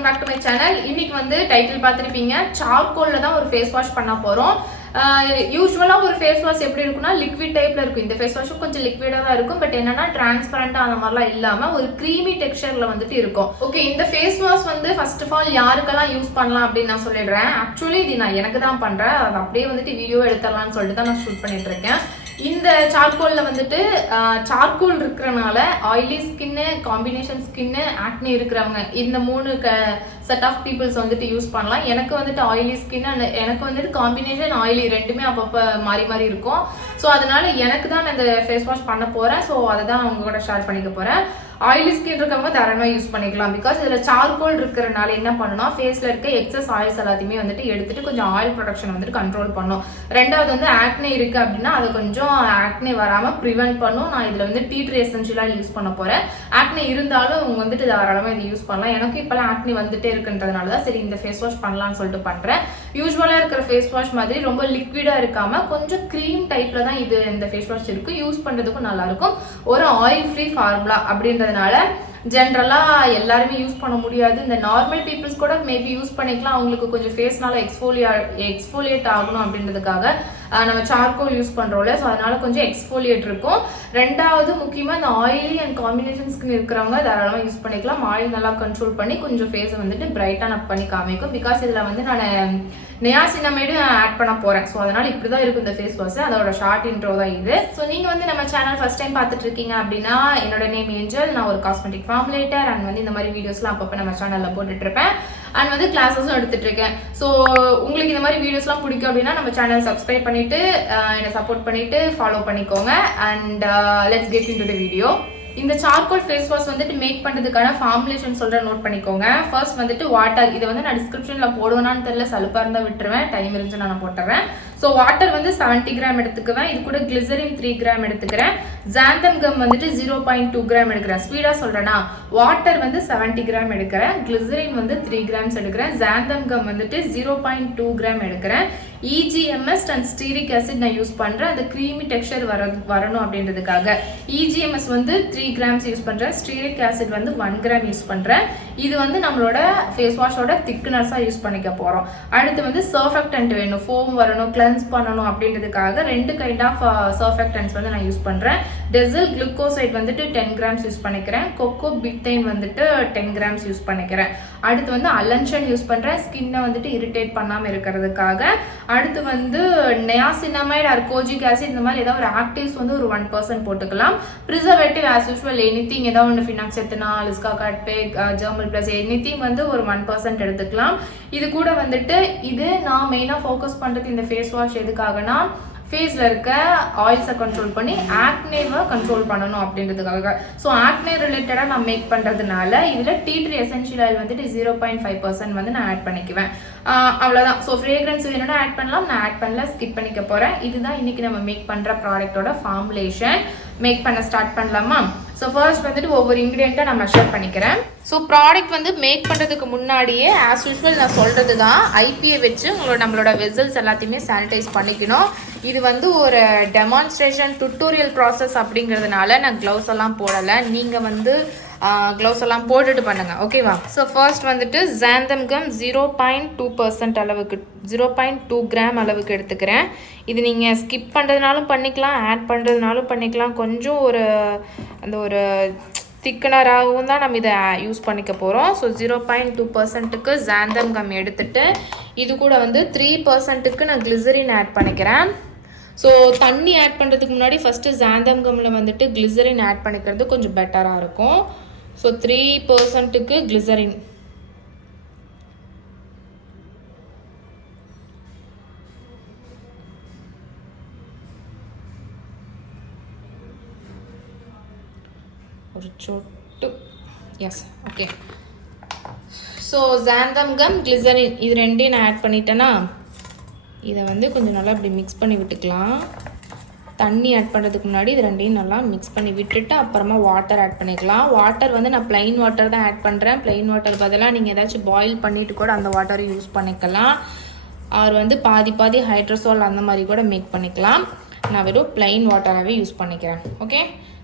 Welcome back to my channel. இன்னைக்கு வந்து title பார்த்துருப்பீங்க, சார்கோல்ல தான் ஒரு ஃபேஸ் வாஷ் பண்ண போறோம். யூஸ்வலாக ஒரு ஃபேஸ் வாஷ் எப்படி இருக்குன்னா லிக்விட் டைப்ல இருக்கும். இந்த ஃபேஸ் வாஷும் கொஞ்சம் லிக்விடாக தான் இருக்கும். பட் என்னன்னா டிரான்ஸ்பரண்டா அந்த மாதிரிலாம் இல்லாமல் ஒரு க்ரீமி டெக்ஸ்சர்ல வந்துட்டு இருக்கும். ஓகே, இந்த ஃபேஸ் வாஷ் வந்து ஃபர்ஸ்ட் ஆஃப் ஆல் யாருக்கெல்லாம் யூஸ் பண்ணலாம் அப்படின்னு நான் சொல்லிடுறேன். ஆக்சுவலி இது நான் எனக்கு தான் பண்றேன். அது அப்படியே வந்துட்டு வீடியோ எடுத்துடலாம்னு சொல்லிட்டு தான் நான் ஷூட் பண்ணிட்டு இருக்கேன். இந்த சார்கோல்ல வந்துட்டு சார்கோல் இருக்கிறனால ஆயிலி ஸ்கின்னு, காம்பினேஷன் ஸ்கின்னு, ஆக்னி இருக்கிறவங்க இந்த மூணு செட் ஆஃப் பீப்புள்ஸ் வந்துட்டு யூஸ் பண்ணலாம். எனக்கு வந்துட்டு ஆயிலி ஸ்கின் அண்ட் எனக்கு வந்துட்டு காம்பினேஷன் ஆயிலி ரெண்டுமே அப்பப்போ மாறி மாறி இருக்கும். ஸோ அதனால எனக்கு தான் நான் இந்த ஃபேஸ் வாஷ் பண்ண போகிறேன். ஸோ அதை தான் உங்க கூட ஷேர் பண்ணிக்க போகிறேன். ஆயிலி ஸ்கின் இருக்கவங்க தாராளமாக யூஸ் பண்ணிக்கலாம். பிகாஸ் இதில் சார்கோல் இருக்கிறனால என்ன பண்ணணும்னா ஃபேஸில் இருக்க எக்ஸஸ் ஆயில்ஸ் எல்லாத்தையுமே வந்துட்டு எடுத்துட்டு கொஞ்சம் ஆயில் ப்ரொடக்ஷன் வந்துட்டு கண்ட்ரோல் பண்ணும். ரெண்டாவது வந்து ஆக்னே இருக்குது அப்படின்னா அதை கொஞ்சம் ஆக்னே வராமல் ப்ரிவென்ட் பண்ணும். நான் இதில் வந்து டீ ட்ரீ எசென்ஷியலாக யூஸ் பண்ண போகிறேன். ஆக்னே இருந்தாலும் அவங்க வந்துட்டு தாராளமாக இதை யூஸ் பண்ணலாம். எனக்கு இப்போலாம் ஆக்னே வந்துட்டே இருக்குன்றதுனால தான் சரி இந்த ஃபேஸ் வாஷ் பண்ணலாம்னு சொல்லிட்டு பண்ணுறேன். யூஸ்வலாக இருக்கிற ஃபேஸ் வாஷ் மாதிரி ரொம்ப லிக்விடாக இருக்காமல் கொஞ்சம் க்ரீம் டைப்பில் தான் இது இந்த ஃபேஸ் வாஷ் இருக்குது. யூஸ் பண்ணுறதுக்கும் நல்லாயிருக்கும். ஒரு ஆயில் ஃப்ரீ ஃபார்முலா அப்படின்றதுனால ஜென்ரலாக எல்லாருமே யூஸ் பண்ண முடியாது. இந்த நார்மல் பீப்புள்ஸ் கூட மேபி யூஸ் பண்ணிக்கலாம். அவங்களுக்கு கொஞ்சம் ஃபேஸ்னால எக்ஸ்ஃபோலியேட் ஆகணும் அப்படின்றதுக்காக நம்ம சார்கோல் யூஸ் பண்ணுறோம்ல, ஸோ அதனால கொஞ்சம் எக்ஸ்ஃபோலியேட் இருக்கும். ரெண்டாவது முக்கியமாக இந்த ஆயிலி அண்ட் காம்பினேஷன் ஸ்கின் இருக்கிறவங்க தாராளமாக யூஸ் பண்ணிக்கலாம். ஆயில் நல்லா கண்ட்ரோல் பண்ணி கொஞ்சம் ஃபேஸை வந்துட்டு பிரைட்டான பண்ணி காமிக்கும். பிகாஸ் இதில் வந்து நான் நியாசினமைடும் ஆட் பண்ண போகிறேன். ஸோ அதனால இப்படி தான் இருக்கும் இந்த ஃபேஸ் வாஷ். அதோட ஷார்ட் இன்ட்ரோ தான் இது. ஸோ நீங்கள் வந்து நம்ம சேனல் ஃபர்ஸ்ட் டைம் பார்த்துட்டு இருக்கீங்க அப்படின்னா என்னோட நேம் ஏஞ்சல். நான் ஒரு காஸ்மெட்டிக் ஃபார்முலேட்டர் அண்ட் வந்து இந்த மாதிரி வீடியோஸ்லாம் அப்பப்போ நம்ம சேனலில் போட்டுட்டு இருப்பேன். அண்ட் வந்து கிளாஸஸும் எடுத்துட்டு இருக்கேன். ஸோ உங்களுக்கு இந்த மாதிரி வீடியோஸ்லாம் பிடிக்கும் அப்படின்னா நம்ம சேனல் சப்ஸ்கிரைப் பண்ணிட்டு என்னை சப்போர்ட் பண்ணிட்டு ஃபாலோ பண்ணிக்கோங்க. And let's get into the video. இந்த சார்கோல் ஃபேஸ் வாஷ் வந்துட்டு மேக் பண்ணுறதுக்கான ஃபார்முலேஷன் சொல்கிறேன், நோட் பண்ணிக்கோங்க. ஃபர்ஸ்ட் வந்துட்டு வாட்டர். இதை வந்து நான் டிஸ்கிரிப்ஷனில் போடுவேனான்னு தெரியல, சலுப்பாக இருந்தால் விட்டுருவேன். டைம் இருந்துச்சு நான் போட்டுறேன். ஸோ வாட்டர் வந்து 70 கிராம் எடுத்துக்குவேன். இது கூட கிளிசரின் 3 கிராம் எடுத்துக்கிறேன். ஜாந்தம் கம் வந்துட்டு 0.2 கிராம் எடுக்கிறேன். ஸ்பீடாக சொல்கிறேன்னா வாட்டர் வந்து 70 கிராம் எடுக்கிறேன். கிளிசரின் வந்து 3 கிராம்ஸ் எடுக்கிறேன். ஜாந்தம் கம் வந்துட்டு 0.2 கிராம் எடுக்கிறேன். EGMS அண்ட் ஸ்டீரிக் ஆசிட் நான் யூஸ் பண்ணுறேன். அந்த க்ரீமி டெக்ஸ்சர் வரணும் அப்படின்றதுக்காக. EGMS வந்து 3 கிராம்ஸ் யூஸ் பண்ணுறேன். ஸ்டீரிக் ஆசிட் வந்து 1 கிராம் யூஸ் பண்ணுறேன். இது வந்து நம்மளோட ஃபேஸ் வாஷோட திக்னஸாக யூஸ் பண்ணிக்க போகிறோம். அடுத்து வந்து சர்ஃபெக்டன்ட் வேணும், ஃபோம் வரணும், கிளென்ஸ் பண்ணணும் அப்படின்றதுக்காக 2 கைண்ட் ஆஃப் சர்ஃபெக்டன்ட்ஸ் வந்து நான் யூஸ் பண்ணுறேன். டெசில் குளுக்கோசைட் வந்துட்டு 10 கிராம்ஸ் யூஸ் பண்ணிக்கிறேன். கொக்கோ பித்தைன் வந்துட்டு 10 கிராம்ஸ் யூஸ் பண்ணிக்கிறேன். அடுத்து வந்து அலன்ஷன் யூஸ் பண்ணுறேன், ஸ்கின்னை வந்துட்டு இரிட்டேட் பண்ணாமல் இருக்கிறதுக்காக. அடுத்து வந்து நியாசினமைட் ஆர் கோஜிக் ஆசிட் இந்த மாதிரி ஏதாவது ஒரு ஆக்டிவ்ஸ் வந்து ஒரு 1% போட்டுக்கலாம். ப்ரிசர்வேட்டிவ் ஆஸ் யூஸ்வல் எனிதிங் ஏதாவது ஒன்று ஃபினாக்செத்தனால், லிஸ்காகாட்பேக், ஜெர்மல் ப்ளஸ் எனிதிங் வந்து ஒரு 1% எடுத்துக்கலாம். இது கூட வந்துட்டு இது நான் மெயினாக ஃபோக்கஸ் பண்ணுறது இந்த ஃபேஸ் வாஷ் எதுக்காகனா ஃபேஸில் இருக்க ஆயில்ஸை கண்ட்ரோல் பண்ணி ஆக்னேவை கண்ட்ரோல் பண்ணணும் அப்படின்றதுக்காக. ஸோ ஆக்னே ரிலேட்டடாக நான் மேக் பண்ணுறதுனால இதில் டீ ட்ரீ எசென்ஷியல் ஆயில் வந்துட்டு 0.5% வந்து நான் ஆட் பண்ணிக்குவேன். அவ்வளோதான். ஸோ ஃப்ரேக்ரன்ஸ் வேணும்னா ஆட் பண்ணலாம், நான் ஆட் பண்ணல, ஸ்கிப் பண்ணிக்க போகிறேன். இதுதான் இன்றைக்கி நம்ம மேக் பண்ணுற ப்ராடக்டோட ஃபார்முலேஷன். மேக் பண்ண ஸ்டார்ட் பண்ணலாமா? ஸோ ஃபர்ஸ்ட் வந்துட்டு ஒவ்வொரு இன்க்ரீடியண்ட்டை நான் மெஷர் பண்ணிக்கிறேன். ஸோ ப்ராடக்ட் வந்து மேக் பண்ணுறதுக்கு முன்னாடியே ஆஸ் யூஸ்வல் நான் சொல்கிறது தான், ஐபியை வச்சு நம்மளோட வெசல்ஸ் எல்லாத்தையுமே சானிடைஸ் பண்ணிக்கணும். இது வந்து ஒரு டெமான்ஸ்ட்ரேஷன் டுட்டோரியல் ப்ராசஸ் அப்படிங்கிறதுனால நான் க்ளவுஸ் எல்லாம் போடலை. நீங்கள் வந்து க்ளவுஸ் எல்லாம் போட்டுட்டு பண்ணுங்க, ஓகேவா? ஸோ ஃபர்ஸ்ட் வந்துட்டு ஜாந்தம் கம் 0.2% அளவுக்கு 0.2 கிராம் அளவுக்கு எடுத்துக்கிறேன். இது நீங்கள் ஸ்கிப் பண்ணுறதுனாலும் பண்ணிக்கலாம், ஆட் பண்ணுறதுனாலும் பண்ணிக்கலாம். கொஞ்சம் ஒரு திக்கனராகவும் தான் நம்ம இதை யூஸ் பண்ணிக்க போகிறோம். ஸோ 0.2%க்கு ஜாந்தம் கம் எடுத்துட்டு இது கூட வந்து 3%க்கு நான் கிளிசரின் ஆட் பண்ணிக்கிறேன். ஸோ தண்ணி ஆட் பண்ணுறதுக்கு முன்னாடி ஃபஸ்ட்டு ஜாந்தம் கம்மில் வந்துட்டு கிளிசரின் ஆட் பண்ணிக்கிறது கொஞ்சம் பெட்டராக இருக்கும். ஸோ 3%க்கு கிளிசரின். ஒரு சொட்டு, yes, okay. So xanthan gum, glycerin இது ரெண்டையும் நான் ஆட் பண்ணிட்டேன்னா இதை வந்து கொஞ்சம் நல்லா இப்படி மிக்ஸ் பண்ணி விட்டுக்கலாம். தண்ணி ஆட் பண்ணுறதுக்கு முன்னாடி இது ரெண்டையும் நல்லா மிக்ஸ் பண்ணி விட்டுட்டு அப்புறமா வாட்டர் ஆட் பண்ணிக்கலாம். வாட்டர் வந்து நான் ப்ளைன் வாட்டர் தான் ஆட் பண்ணுறேன். ப்ளைன் வாட்டர் பதிலாக நீங்கள் ஏதாச்சும் பாயில் பண்ணிவிட்டு கூட அந்த வாட்டரை யூஸ் பண்ணிக்கலாம். அவர் வந்து பாதி ஹைட்ரோசோல் அந்த மாதிரி கூட மேக் பண்ணிக்கலாம். நான் வெறும் ப்ளைன் வாட்டராகவே யூஸ் பண்ணிக்கிறேன், ஓகே.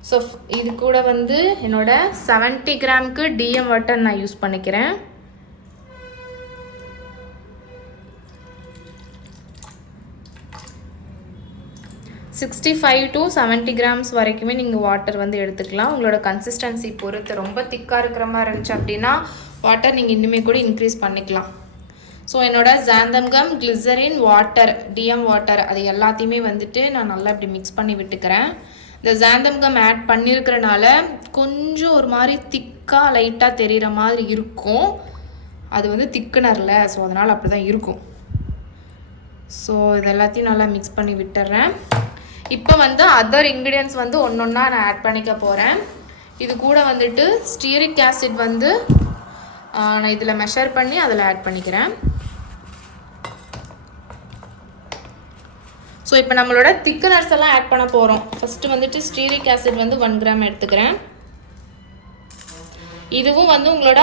ஸோ இது கூட வந்து என்னோட 70 கிராமுக்கு டிஎம் வாட்டர் நான் யூஸ் பண்ணிக்கிறேன். 65 to 70 grams வரைக்குமே நீங்கள் வாட்டர் வந்து எடுத்துக்கலாம். உங்களோட கன்சிஸ்டன்சி பொறுத்து. ரொம்ப திக்காக இருக்கிற மாதிரி இருந்துச்சு அப்படின்னா வாட்டர் நீங்கள் இன்னுமே கூட இன்க்ரீஸ் பண்ணிக்கலாம். ஸோ என்னோட xanthan gum, glycerin, water, DM water அது எல்லாத்தையுமே வந்துட்டு நான் நல்லா இப்படி மிக்ஸ் பண்ணி விட்டுக்கிறேன். இந்த ஜாந்தம் கம் ஆட் பண்ணியிருக்கிறனால கொஞ்சம் ஒரு மாதிரி திக்காக லைட்டாக தெரிகிற மாதிரி இருக்கும். அது வந்து திக்குனரில், ஸோ அதனால் அப்படி தான் இருக்கும். ஸோ இது எல்லாத்தையும் நல்லா மிக்ஸ் பண்ணி விட்டுறேன். இப்போ வந்து அதர் இன்க்ரீடியன்ட்ஸ் வந்து ஒன்று ஒன்றா நான் ஆட் பண்ணிக்க போகிறேன். இது கூட வந்துட்டு ஸ்டீரிக் ஆசிட் வந்து நான் இதில் மெஷர் பண்ணி அதில் ஆட் பண்ணிக்கிறேன். ஸோ இப்போ நம்மளோட திக்கனர்ஸ் எல்லாம் ஆட் பண்ண போகிறோம். ஃபஸ்ட்டு வந்துட்டு ஸ்டீரிக் ஆசிட் வந்து 1 கிராம் எடுத்துக்கிறேன். இதுவும் வந்து உங்களோட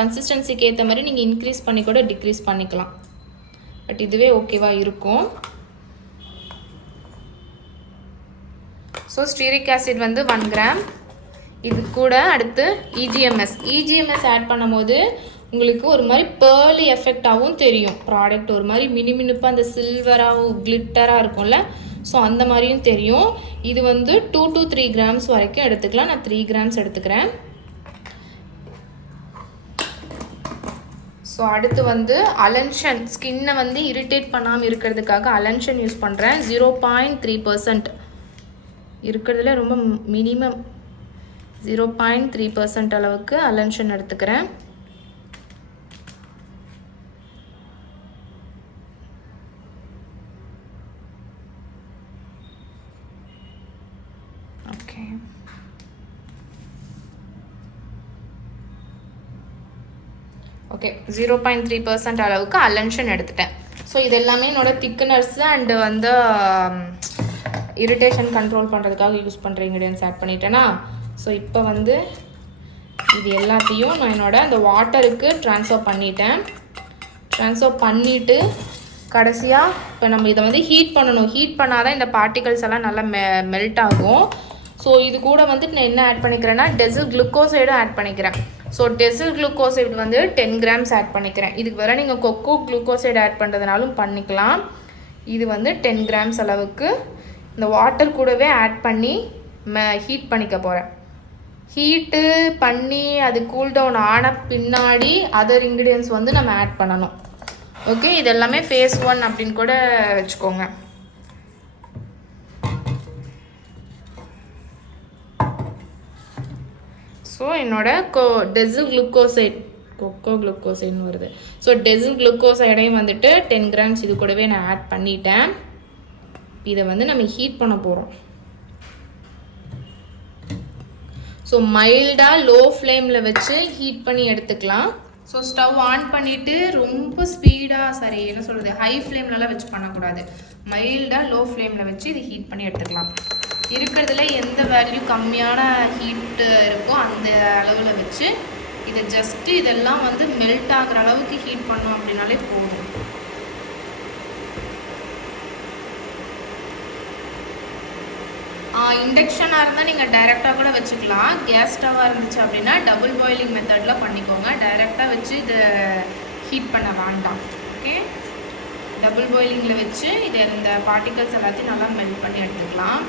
கன்சிஸ்டன்சிக்கு ஏற்ற மாதிரி நீங்கள் இன்க்ரீஸ் பண்ணி கூட டிக்ரீஸ் பண்ணிக்கலாம். பட் இதுவே ஓகேவாக இருக்கும். ஸோ ஸ்டீரிக் ஆசிட் வந்து 1 கிராம். இது கூட அடுத்து இஜிஎம்எஸ் ஆட் பண்ணும் போது உங்களுக்கு ஒரு மாதிரி பேர்லி எஃபெக்டாகவும் தெரியும். ப்ராடக்ட் ஒரு மாதிரி மினுமினுப்பாக அந்த சில்வராகவும் கிளிட்டராக இருக்கும்ல, ஸோ அந்த மாதிரியும் தெரியும். இது வந்து 2 to 3 கிராம்ஸ் வரைக்கும் எடுத்துக்கலாம். நான் 3 கிராம்ஸ் எடுத்துக்கிறேன். ஸோ அடுத்து வந்து அலன்ஷன், ஸ்கின்னை வந்து இரிட்டேட் பண்ணாமல் இருக்கிறதுக்காக அலன்ஷன் யூஸ் பண்ணுறேன். 0.3% இருக்கிறதுல ரொம்ப மினிமம் 0.3% அளவுக்கு அலன்ஷன் எடுத்துக்கிறேன். ஓகே, ஓகே 0.3% அளவுக்கு அலன்ஷன் எடுத்துட்டேன். ஸோ இது எல்லாமே என்னோட திக்னர்ஸ் அண்டு வந்து இரிட்டேஷன் கண்ட்ரோல் பண்ணுறதுக்காக யூஸ் பண்ணுற இன்க்ரீடியன்ஸ் ஆட் பண்ணிட்டேன்னா. ஸோ இப்போ வந்து இது எல்லாத்தையும் நான் என்னோட அந்த வாட்டருக்கு ட்ரான்ஸ்ஃபர் பண்ணிட்டேன். ட்ரான்ஸ்ஃபர் பண்ணிவிட்டு கடைசியாக இப்போ நம்ம இதை வந்து ஹீட் பண்ணணும். ஹீட் பண்ணால் தான் இந்த பார்ட்டிகல்ஸ் எல்லாம் நல்லா மெல்ட் ஆகும். ஸோ இது கூட வந்துட்டு நான் என்ன ஆட் பண்ணிக்கிறேன்னா டெசில் குளுக்கோசைடும் ஆட் பண்ணிக்கிறேன். ஸோ டெசில் குளுக்கோசைடு வந்து 10 கிராம்ஸ் ஆட் பண்ணிக்கிறேன். இதுக்கு வேறு நீங்கள் கொக்கோ குளுக்கோசைடு ஆட் பண்ணுறதுனாலும் பண்ணிக்கலாம். இது வந்து 10 கிராம்ஸ் அளவுக்கு இந்த வாட்டர் கூடவே ஆட் பண்ணி ஹீட் பண்ணிக்க போகிறேன். ஹீட்டு பண்ணி அது கூல் டவுன் ஆன பின்னாடி அதர் இன்க்ரீடியன்ஸ் வந்து நம்ம ஆட் பண்ணணும். ஓகே, இது எல்லாமே ஃபேஸ் 1 அப்படின்னு கூட வச்சுக்கோங்க. ஸோ என்னோட டெசில் குளுக்கோசைட், கொக்கோ குளுக்கோசைடுன்னு வருது. ஸோ டெசில் குளுக்கோசைடையும் வந்துட்டு 10 கிராம்ஸ் இது கூடவே நான் ஆட் பண்ணிட்டேன். இதை வந்து நம்ம ஹீட் பண்ண போகிறோம். ஸோ மைல்டாக லோ ஃப்ளேமில் வச்சு ஹீட் பண்ணி எடுத்துக்கலாம். ஸோ ஸ்டவ் ஆன் பண்ணிவிட்டு ரொம்ப ஸ்பீடாக என்ன சொல்கிறது ஹை ஃப்ளேம்லலாம் வச்சு பண்ணக்கூடாது. மைல்டாக லோ ஃப்ளேமில் வச்சு இது ஹீட் பண்ணி எடுத்துக்கலாம். இருக்கிறதுல எந்த வேல்யூ கம்மியான ஹீட்டு இருக்கோ அந்த அளவில் வச்சு இதை ஜஸ்ட்டு இதெல்லாம் வந்து மெல்ட் ஆகிற அளவுக்கு ஹீட் பண்ணோம் அப்படின்னாலே போதும். இண்டக்ஷனாக இருந்தால் நீங்கள் டைரெக்டாக கூட வச்சுக்கலாம். கேஸ் ஸ்டவ்வாக இருந்துச்சு அப்படின்னா டபுள் பாயிலிங் மெத்தடில் பண்ணிக்கோங்க. டைரெக்டாக வச்சு இதை ஹீட் பண்ண வேண்டாம். ஓகே, டபுள் பாயிலிங்கில் வச்சு இதை இந்த பார்ட்டிகல்ஸ் எல்லாத்தையும் நல்லா மெல்ட் பண்ணி எடுத்துக்கலாம்.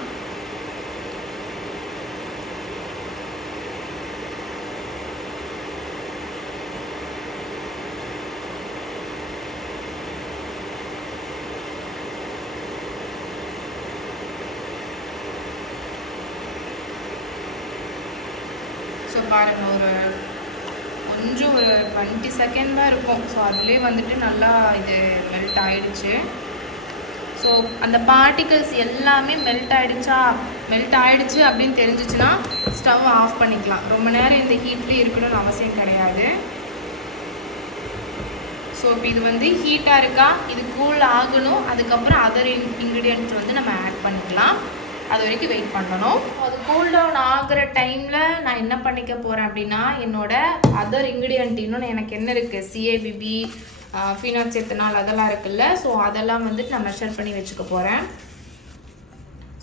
ஸோ பாருங்கள், கொஞ்சம் ஒரு 20 செகண்ட் தான் இருக்கும். ஸோ அதுலேயே வந்துட்டு நல்லா இது மெல்ட் ஆகிடுச்சு. ஸோ அந்த பார்ட்டிகல்ஸ் எல்லாமே மெல்ட் ஆகிடுச்சு அப்படின்னு தெரிஞ்சிச்சுன்னா ஸ்டவ் ஆஃப் பண்ணிக்கலாம். ரொம்ப நேரம் இந்த ஹீட்லேயே இருக்கணும்னு அவசியம் கிடையாது. ஸோ இப்போ இது வந்து ஹீட்டாக இருக்கா, இது கூல் ஆகணும். அதுக்கப்புறம் அதர் இன்க்ரீடியன்ட்ஸ் வந்து நம்ம ஆட் பண்ணிக்கலாம். அது வரைக்கும் வெயிட் பண்ணணும். அது கூல் டவுன் ஆகிற டைமில் நான் என்ன பண்ணிக்க போகிறேன் அப்படின்னா என்னோட அதர் இன்க்ரீடியன்ட் இன்னொன்று எனக்கு என்ன இருக்குது, சிஏபிபி, ஃபீனாக்செத்தனால் அதெல்லாம் இருக்குல்ல. ஸோ அதெல்லாம் வந்துட்டு நான் மெஷர் பண்ணி வச்சுக்க போகிறேன்.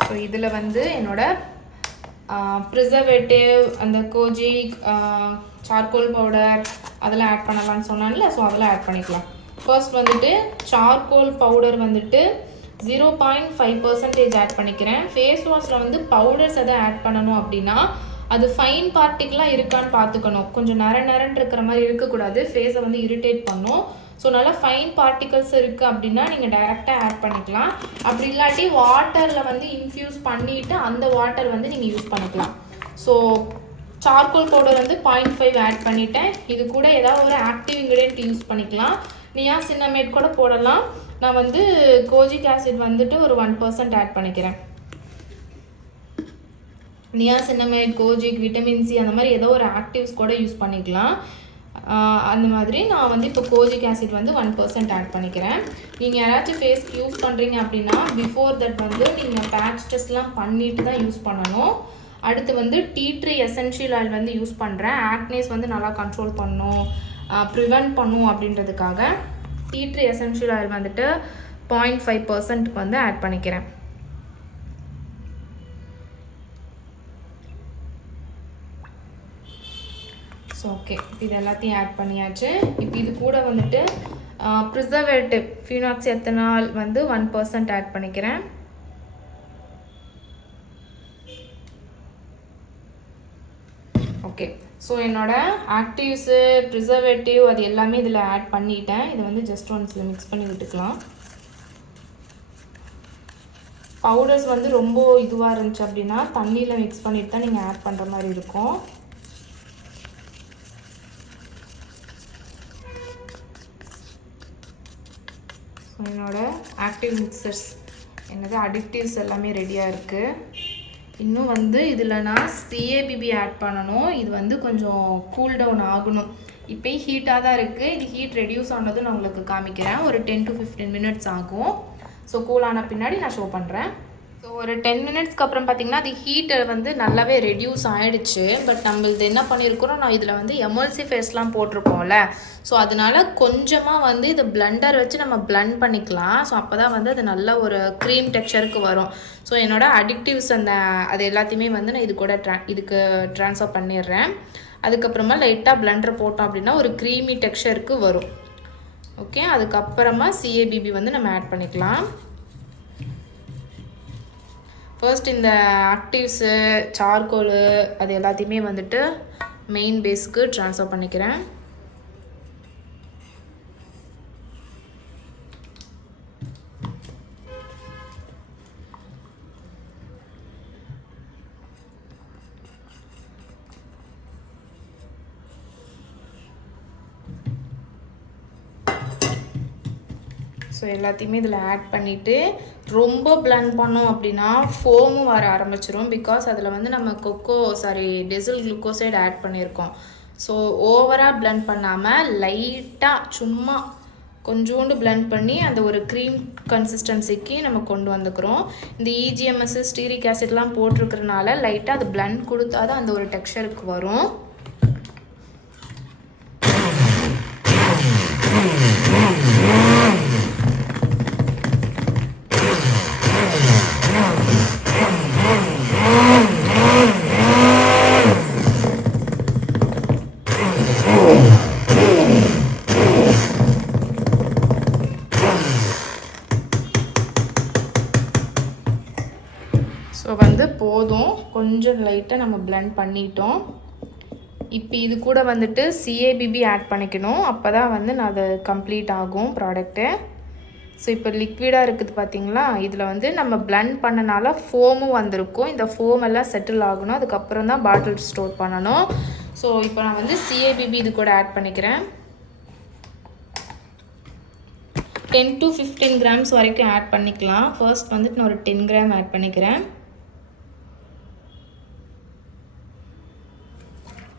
ஸோ இதில் வந்து என்னோட ப்ரிசர்வேட்டிவ், அந்த கோஜி, சார்கோல் பவுடர் அதெல்லாம் ஆட் பண்ணலான்னு சொன்னான்ல. ஸோ அதெல்லாம் ஆட் பண்ணிக்கலாம். ஃபர்ஸ்ட் வந்துட்டு சார்கோல் பவுடர் வந்துட்டு 0.5% ஆட் பண்ணிக்கிறேன். ஃபேஸ் வாஷில் வந்து பவுடர்ஸ் எதாவது ஆட் பண்ணணும் அப்படின்னா அது ஃபைன் பார்ட்டிக்கலாக இருக்கான்னு பார்த்துக்கணும். கொஞ்சம் நரன்னு இருக்கிற மாதிரி இருக்கக்கூடாது, ஃபேஸை வந்து இரிட்டேட் பண்ணும். ஸோ நல்லா ஃபைன் பார்ட்டிகல்ஸ் இருக்குது அப்படின்னா நீங்கள் டைரெக்டாக ஆட் பண்ணிக்கலாம். அப்படி இல்லாட்டி வாட்டரில் வந்து இன்ஃப்யூஸ் பண்ணிவிட்டு அந்த வாட்டர் வந்து நீங்கள் யூஸ் பண்ணிக்கலாம். ஸோ சார்கோல் பவுடர் வந்து 0.5 ஆட் பண்ணிட்டேன். இது கூட ஏதாவது ஒரு ஆக்டிவ் இன்க்ரீடியன்ட் யூஸ் பண்ணிக்கலாம். நியாசின்னமேட் கூட போடலாம். நான் வந்து கோஜிக் ஆசிட் வந்துட்டு ஒரு 1% ஆட் பண்ணிக்கிறேன். நியாசின்னமேட், கோஜிக், விட்டமின் சி அந்த மாதிரி ஏதோ ஒரு ஆக்டிவ்ஸ் கூட யூஸ் பண்ணிக்கலாம். அந்த மாதிரி நான் வந்து இப்போ கோஜிக் ஆசிட் வந்து 1% ஆட் பண்ணிக்கிறேன். நீங்கள் யாராச்சும் ஃபேஸ்க்கு யூஸ் பண்ணுறீங்க அப்படின்னா பிஃபோர் தட் வந்து நீங்கள் பேட்ச் டெஸ்ட்லாம் பண்ணிட்டு தான் யூஸ் பண்ணணும். அடுத்து வந்து டீ ட்ரீ எசென்ஷியல் ஆயில் வந்து யூஸ் பண்ணுறேன். ஆக்னேஸ் வந்து நல்லா கண்ட்ரோல் பண்ணும், ப்ரிவெண்ட் பண்ணும் அப்படின்றதுக்காக டீ ட்ரீ எசென்ஷியல் ஆயில் வந்துட்டு 0.5% வந்து ஆட் பண்ணிக்கிறேன். ஸோ ஓகே, இது எல்லாத்தையும் ஆட் பண்ணியாச்சு. இப்போ இது கூட வந்துட்டு ப்ரிசர்வேட்டிவ் ஃபினாக்ஸ் எத்தனால் வந்து 1% ஆட் பண்ணிக்கிறேன். ஓகே, ஸோ என்னோடய ஆக்டிவ்ஸு, ப்ரிசர்வேட்டிவ் அது எல்லாமே இதில் ஆட் பண்ணிட்டேன். இதை வந்து ஜஸ்ட் ஒன்ஸில் மிக்ஸ் பண்ணி விட்டுக்கலாம். பவுடர்ஸ் வந்து ரொம்ப இதுவாக இருந்துச்சு அப்படின்னா தண்ணியில் மிக்ஸ் பண்ணிட்டு தான் நீங்கள் ஆட் பண்ணுற மாதிரி இருக்கும். என்னோட ஆக்டிவ் மிக்சர்ஸ் என்னது அடிக்டிவ்ஸ் எல்லாமே ரெடியாக இருக்குது. இன்னும் வந்து இதில் நான் சிஏபிபி ஆட் பண்ணணும். இது வந்து கொஞ்சம் கூல் டவுன் ஆகணும். இப்போயும் ஹீட்டாக தான் இருக்குது. இது ஹீட் ரெடியூஸ் ஆனதும் நான் உங்களுக்கு காமிக்கிறேன். ஒரு 10 to 15 minutes ஆகும். ஸோ கூலான பின்னாடி நான் ஷோ பண்ணுறேன். ஸோ ஒரு 10 minutesக்கு அப்புறம் பார்த்திங்கன்னா அது ஹீட்டை வந்து நல்லாவே ரெடியூஸ் ஆகிடுச்சு. பட் நம்ம இது என்ன பண்ணியிருக்கிறோம், நான் இதில் வந்து எமல்சிஃபையர்ஸ்லாம் போட்டிருக்கோம்ல, ஸோ அதனால் கொஞ்சமாக வந்து இது பிளெண்டர் வச்சு நம்ம பிளெண்ட் பண்ணிக்கலாம். ஸோ அப்போ தான் வந்து அது நல்ல ஒரு க்ரீம் டெக்ஸ்சருக்கு வரும். ஸோ என்னோடய அடிக்டிவ்ஸ் அது எல்லாத்தையுமே வந்து நான் இது கூட இதுக்கு ட்ரான்ஸ்ஃபர் பண்ணிடுறேன். அதுக்கப்புறமா லைட்டாக பிளெண்டர் போட்டோம் அப்படின்னா ஒரு க்ரீமி டெக்ஸ்சருக்கு வரும். ஓகே, அதுக்கப்புறமா சிஏபிபி வந்து நம்ம ஆட் பண்ணிக்கலாம். ஃபர்ஸ்ட் இந்த ஆக்டிவ்ஸு, சார்கோலு அது எல்லாத்தையுமே வந்துட்டு மெயின் பேஸ்க்கு ட்ரான்ஸ்ஃபர் பண்ணிக்கிறேன். ஸோ எல்லாத்தையுமே இதில் ஆட் பண்ணிவிட்டு ரொம்ப பிளெண்ட் பண்ணோம் அப்படின்னா ஃபோமும் வர ஆரம்பிச்சிடும். பிகாஸ் அதில் வந்து நம்ம டெசில் குளுக்கோசைடு ஆட் பண்ணியிருக்கோம். ஸோ ஓவராக பிளெண்ட் பண்ணாமல் லைட்டாக சும்மா கொஞ்சோண்டு பிளெண்ட் பண்ணி அந்த ஒரு க்ரீம் கன்சிஸ்டன்சிக்கு நம்ம கொண்டு வந்துக்கிறோம். இந்த இஜிஎம்எஸ், ஸ்டீரிக் ஆசிட்லாம் போட்டிருக்கிறதுனால லைட்டாக அது பிளெண்ட் கொடுத்தா தான் அந்த ஒரு டெக்ஸ்சருக்கு வரும். ஸோ வந்து போதும், கொஞ்சம் லைட்டாக நம்ம பிளெண்ட் பண்ணிட்டோம். இப்போ இது கூட வந்துட்டு சிஏபிபி ஆட் பண்ணிக்கணும். அப்போ தான் வந்து நான் அது கம்ப்ளீட் ஆகும் ப்ராடக்ட்டு. ஸோ இப்போ லிக்விடாக இருக்குது பார்த்தீங்களா, இதில் வந்து நம்ம பிளெண்ட் பண்ணனால ஃபோமும் வந்திருக்கும். இந்த ஃபோம் எல்லாம் செட்டில் ஆகணும். அதுக்கப்புறம் தான் பாட்டில் ஸ்டோர் பண்ணணும். ஸோ இப்போ நான் வந்து சிஏபிபி இது கூட ஆட் பண்ணிக்கிறேன். 10 to 15 grams வரைக்கும் ஆட் பண்ணிக்கலாம். ஃபர்ஸ்ட் வந்துட்டு நான் ஒரு 10 gram ஆட் பண்ணிக்கிறேன்.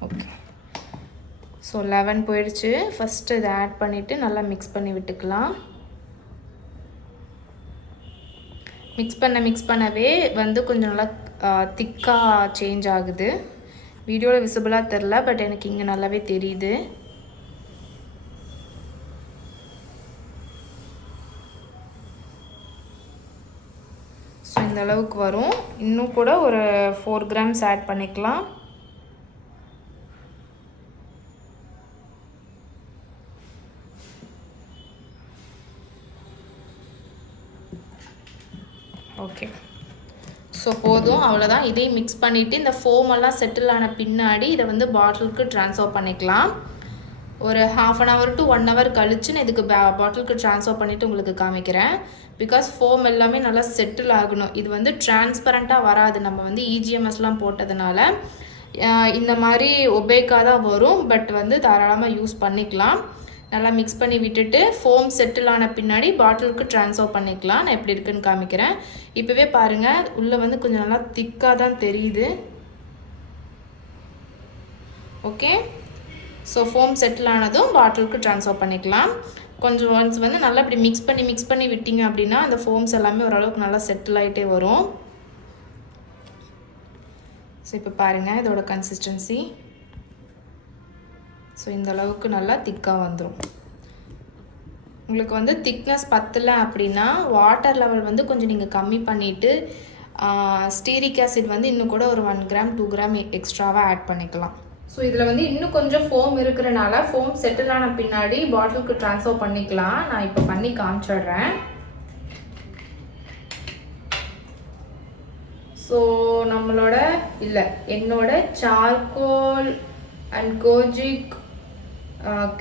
ஓகே, ஸோ 11 போயிடுச்சு. ஃபஸ்ட்டு இதை ஆட் பண்ணிவிட்டு நல்லா மிக்ஸ் பண்ணி விட்டுக்கலாம். மிக்ஸ் பண்ணவே வந்து கொஞ்சம் நல்லா திக்காக சேஞ்ச் ஆகுது. வீடியோவில் விசிபிளாக தெரில, பட் எனக்கு இங்கே நல்லாவே தெரியுது. ஸோ இந்த அளவுக்கு வரும். இன்னும் கூட ஒரு 4 grams ஆட் பண்ணிக்கலாம். ஓகே, ஸோ போதும், அவ்வளோதான். இதையும் மிக்ஸ் பண்ணிவிட்டு இந்த ஃபோமெல்லாம் செட்டில் ஆன பின்னாடி இதை வந்து பாட்டிலுக்கு ட்ரான்ஸ்ஃபர் பண்ணிக்கலாம். ஒரு 1/2 hour to 1 hour கழிச்சு நான் இதுக்கு பாட்டிலுக்கு ட்ரான்ஸ்ஃபர் பண்ணிவிட்டு உங்களுக்கு காமிக்கிறேன். பிகாஸ் ஃபோம் எல்லாமே நல்லா செட்டில் ஆகணும். இது வந்து டிரான்ஸ்பரண்ட்டாக வராது, நம்ம வந்து இஜிஎம்எஸ்லாம் போட்டதுனால இந்த மாதிரி ஒபேக்காக தான் வரும். பட் வந்து தாராளமாக யூஸ் பண்ணிக்கலாம். நல்லா மிக்ஸ் பண்ணி விட்டுட்டு ஃபோம் செட்டில் ஆன பின்னாடி பாட்டிலுக்கு ட்ரான்ஸ்ஃபர் பண்ணிக்கலாம். நான் எப்படி இருக்குன்னு காமிக்கிறேன். இப்போவே பாருங்கள், உள்ளே வந்து கொஞ்சம் நல்லா திக்காக தான் தெரியுது. ஓகே, ஸோ ஃபோம் செட்டில் ஆனதும் பாட்டிலுக்கு ட்ரான்ஸ்ஃபர் பண்ணிக்கலாம். கொஞ்சம் ஒன்ஸ் வந்து நல்லா இப்படி மிக்ஸ் பண்ணி விட்டீங்க அப்படின்னா அந்த ஃபோம்ஸ் எல்லாமே ஓரளவுக்கு நல்லா செட்டில் ஆகிட்டே வரும். ஸோ இப்போ பாருங்கள் இதோட கன்சிஸ்டன்சி. ஸோ இந்த அளவுக்கு நல்லா திக்காக வந்துடும். உங்களுக்கு வந்து திக்னஸ் பத்தலை அப்படின்னா வாட்டர் லெவல் வந்து கொஞ்சம் நீங்கள் கம்மி பண்ணிவிட்டு ஸ்டீரிக் ஆசிட் வந்து இன்னும் கூட ஒரு 1 gram 2 gram எக்ஸ்ட்ராவாக ஆட் பண்ணிக்கலாம். ஸோ இதில் வந்து இன்னும் கொஞ்சம் ஃபோம் இருக்கிறனால ஃபோம் செட்டில் ஆன பின்னாடி பாட்டிலுக்கு ட்ரான்ஸ்ஃபர் பண்ணிக்கலாம். நான் இப்போ பண்ணி காமிச்சிடுறேன். ஸோ நம்மளோட என்னோட charcoal and kojic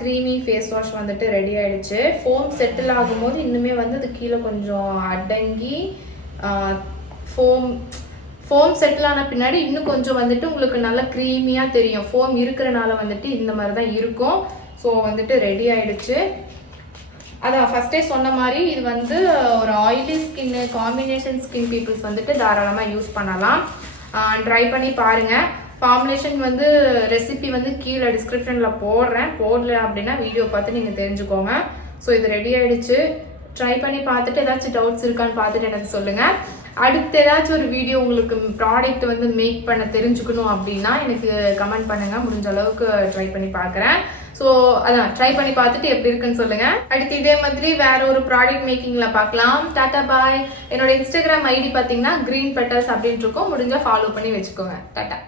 creamy face wash வந்துட்டு ரெடி ஆகிடுச்சு. ஃபோம் செட்டில் ஆகும்போது இன்னுமே வந்து அது கீழே கொஞ்சம் அடங்கி ஃபோம் செட்டில் ஆன பின்னாடி இன்னும் கொஞ்சம் வந்துட்டு உங்களுக்கு நல்லா க்ரீமியாக தெரியும். ஃபோம் இருக்கிறனால வந்துட்டு இந்த மாதிரி தான் இருக்கும். ஸோ வந்துட்டு ரெடி ஆகிடுச்சு. அதான் ஃபஸ்ட்டே சொன்ன மாதிரி இது வந்து ஒரு oily skin combination skin peoples வந்துட்டு தாராளமாக யூஸ் பண்ணலாம். ட்ரை பண்ணி பாருங்கள். ஃபார்முலேஷன் வந்து ரெசிபி வந்து கீழே டிஸ்கிரிப்ஷனில் போடல அப்படின்னா வீடியோ பார்த்து நீங்கள் தெரிஞ்சுக்கோங்க. ஸோ இது ரெடி ஆகிடுச்சு. ட்ரை பண்ணி பார்த்துட்டு ஏதாச்சும் டவுட்ஸ் இருக்கான்னு பார்த்துட்டு எனக்கு சொல்லுங்கள். அடுத்து ஏதாச்சும் ஒரு வீடியோ உங்களுக்கு ப்ராடக்ட் வந்து மேக் பண்ண தெரிஞ்சுக்கணும் அப்படின்னா எனக்கு கமெண்ட் பண்ணுங்கள். முடிஞ்ச அளவுக்கு ட்ரை பண்ணி பார்க்குறேன். ஸோ அதான் ட்ரை பண்ணி பார்த்துட்டு எப்படி இருக்குன்னு சொல்லுங்கள். அடுத்து இதே மாதிரி வேற ஒரு ப்ராடக்ட் மேக்கிங்கில் பார்க்கலாம். டாட்டா பாய். என்னோட இன்ஸ்டாகிராம் ஐடி பார்த்தீங்கன்னா green petals அப்படின்ட்டு இருக்கும். முடிஞ்சால் ஃபாலோ பண்ணி வச்சுக்கோங்க. டாட்டா.